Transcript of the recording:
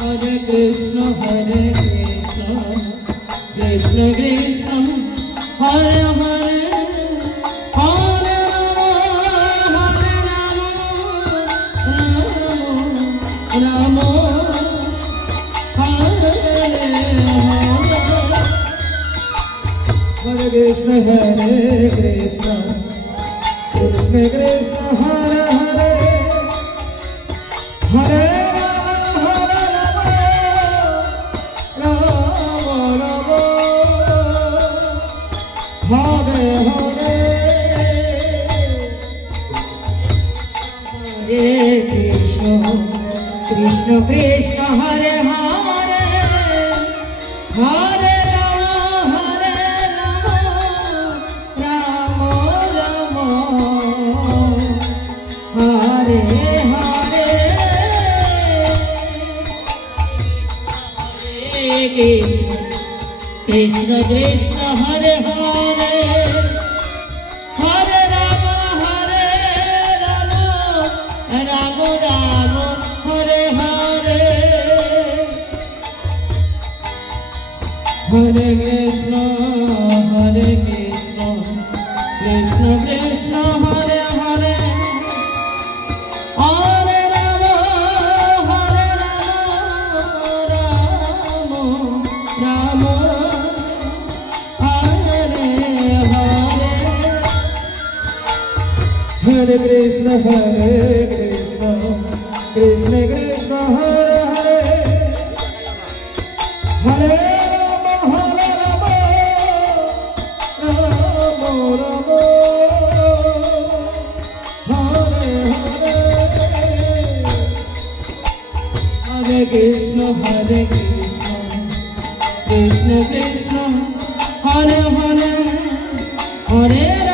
Hare Krishna, Krishna Krishna, Hare Hare, Hare Rama, Rama Hare Hare. Hare Krishna, Krishna Krishna, Hare Hare, Hare Hare Hare. Krishna Krishna Krishna Hare Hare, Hare Rama, Rama Rama Hare Hare. Krishna Krishna Hare Hare, Hare Rama, Rama Rama Hare Hare. Hare Krishna, Krishna Krishna, Hare Hare, Hare Rama, Rama Rama Hare Hare. Hare Krishna, Krishna Krishna, Hare Hare, Hare Rama, Rama Rama Hare Hare. Hare Krishna, Krishna Krishna, Hare Hare, Hare